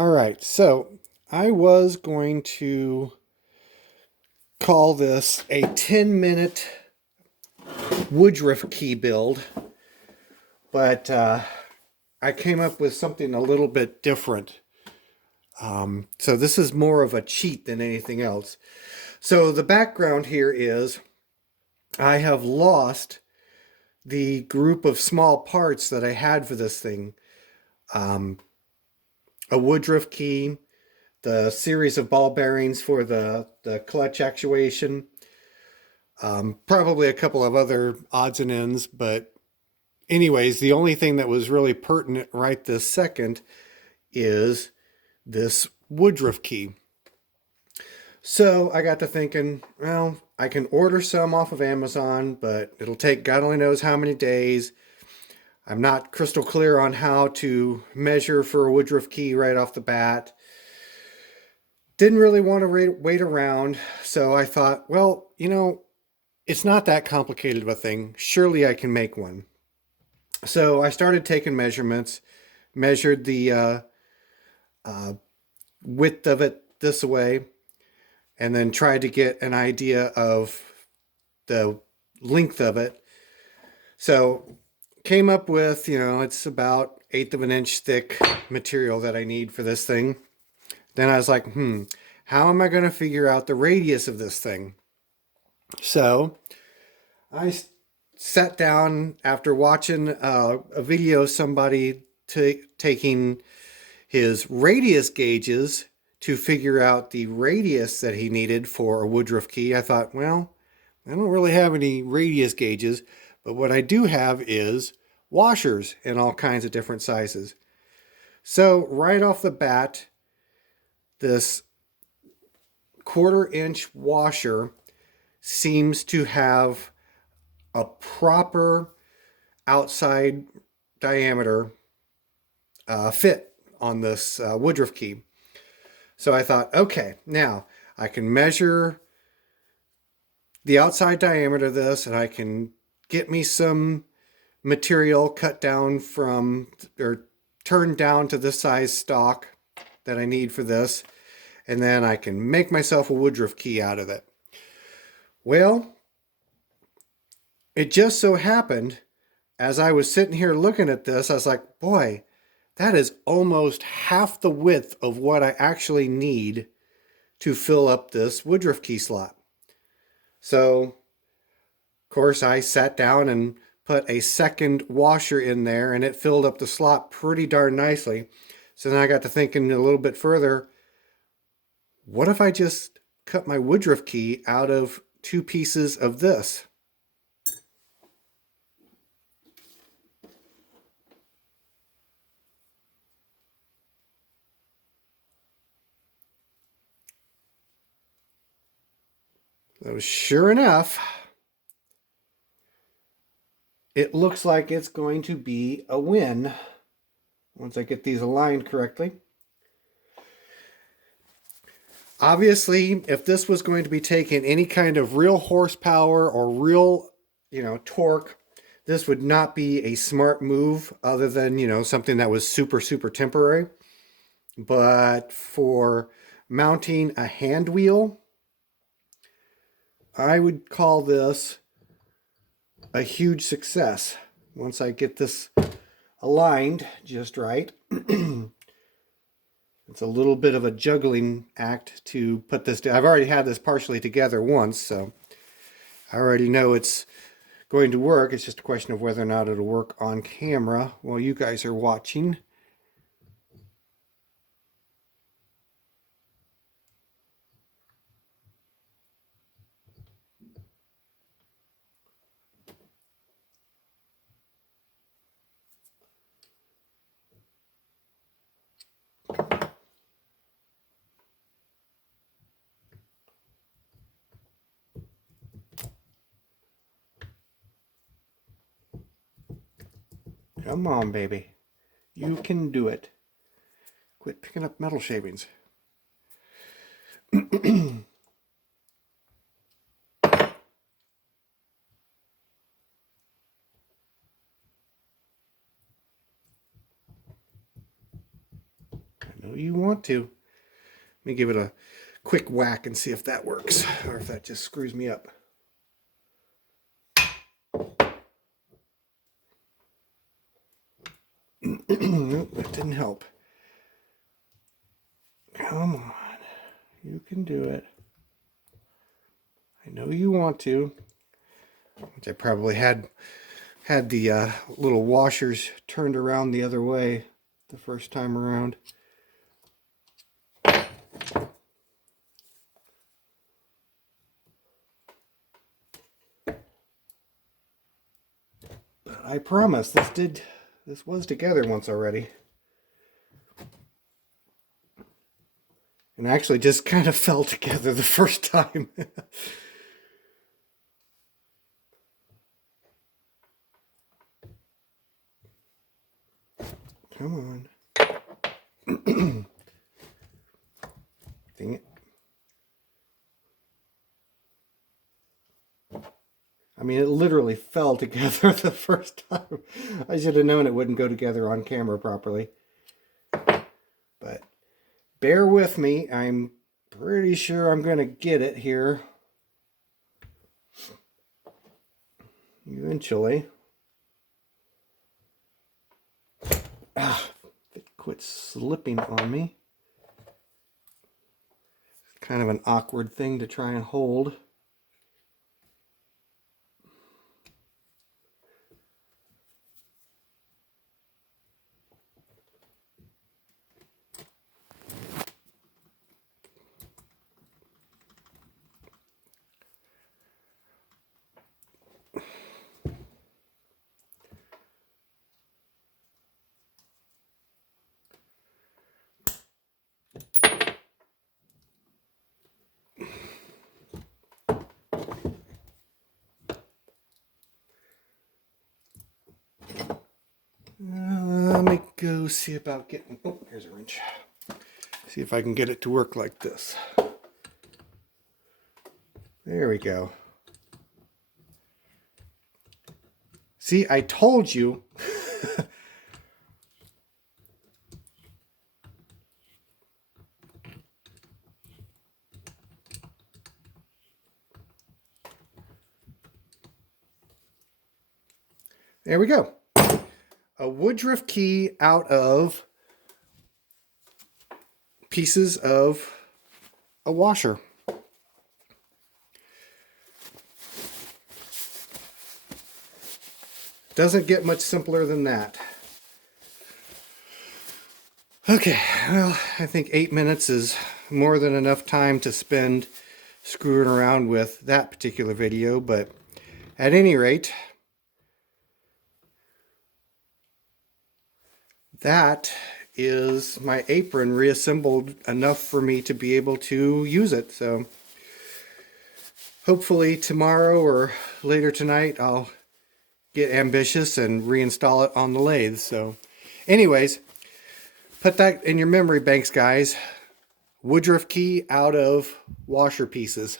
All right, so I was going to call this a 10-minute woodruff key build, but I came up with something a little bit different. So this is more of a cheat than anything else. So the background here is I have lost the group of small parts that I had for this thing. Um, a woodruff key, the series of ball bearings for the clutch actuation, probably a couple of other odds and ends, but anyways, the only thing that was really pertinent right this second is this woodruff key. So I got to thinking, well, I can order some off of Amazon, but it'll take God only knows how many days. I'm not crystal clear on how to measure for a woodruff key right off the bat. Didn't really want to wait around, so I thought, well, it's not that complicated of a thing. Surely I can make one. So I started taking measurements, measured the uh, width of it this way, and then tried to get an idea of the length of it. So came up with, it's about 1/8 of an inch thick material that I need for this thing. Then I was like, how am I going to figure out the radius of this thing? So I sat down after watching a video of somebody taking his radius gauges to figure out the radius that he needed for a woodruff key. I thought, well, I don't really have any radius gauges, but what I do have is washers in all kinds of different sizes. So right off the bat, this 1/4 inch washer seems to have a proper outside diameter fit on this woodruff key. So I thought, okay, now I can measure the outside diameter of this, and I can get me some material cut down from, or turned down to the size stock that I need for this, and then I can make myself a woodruff key out of it. Well, it just so happened, as I was sitting here looking at this, I was like, boy, that is almost half the width of what I actually need to fill up this woodruff key slot. So, of course, I sat down and put a second washer in there, and it filled up the slot pretty darn nicely. So then I got to thinking a little bit further, what if I just cut my woodruff key out of 2 pieces of this? So sure enough, it looks like it's going to be a win once I get these aligned correctly. Obviously, if this was going to be taking any kind of real horsepower or real, torque, this would not be a smart move other than, something that was super, super temporary. But for mounting a hand wheel, I would call this a huge success once I get this aligned just right. It's a little bit of a juggling act to put this together. I've already had this partially together once, so I already know it's going to work. It's just a question of whether or not it'll work on camera while you guys are watching. Come on, baby. You can do it. Quit picking up metal shavings. I know you want to. Let me give it a quick whack and see if that works, or if that just screws me up. Nope, that didn't help. Come on. You can do it. I know you want to. Which I probably had the little washers turned around the other way the first time around. But I promise this was together once already. And actually just kind of fell together the first time. Come on. Dang it. I mean, it literally fell together the first time. I should have known it wouldn't go together on camera properly. But bear with me. I'm pretty sure I'm going to get it here eventually. It quit slipping on me. It's kind of an awkward thing to try and hold. Let me go see about getting... Oh, here's a wrench. See if I can get it to work like this. There we go. See, I told you. There we go. A woodruff key out of pieces of a washer. Doesn't get much simpler than that. Okay, well, I think 8 minutes is more than enough time to spend screwing around with that particular video, but at any rate, that is my apron reassembled enough for me to be able to use it. So hopefully tomorrow or later tonight I'll get ambitious and reinstall it on the lathe. So anyways, put that in your memory banks, guys. Woodruff key out of washer pieces.